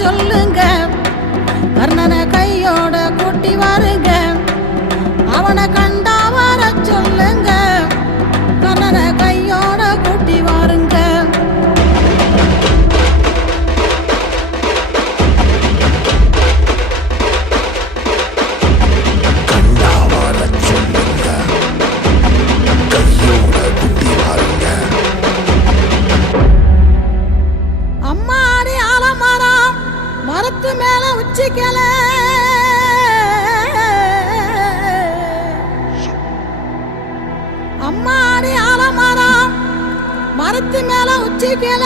சொல்லுங்க, கர்ணனை கையோட கூட்டி வாருங்க, அவனை கண்டா வர சொல்லுங்க, கர்ணனை கையோட கூட்டி வாருங்க. அம்மாடி ஆலமரம் மரத்து மேல உச்சிக்கல, அம்மாடி ஆலமரம் மரத்து மேல உச்சிக்கல,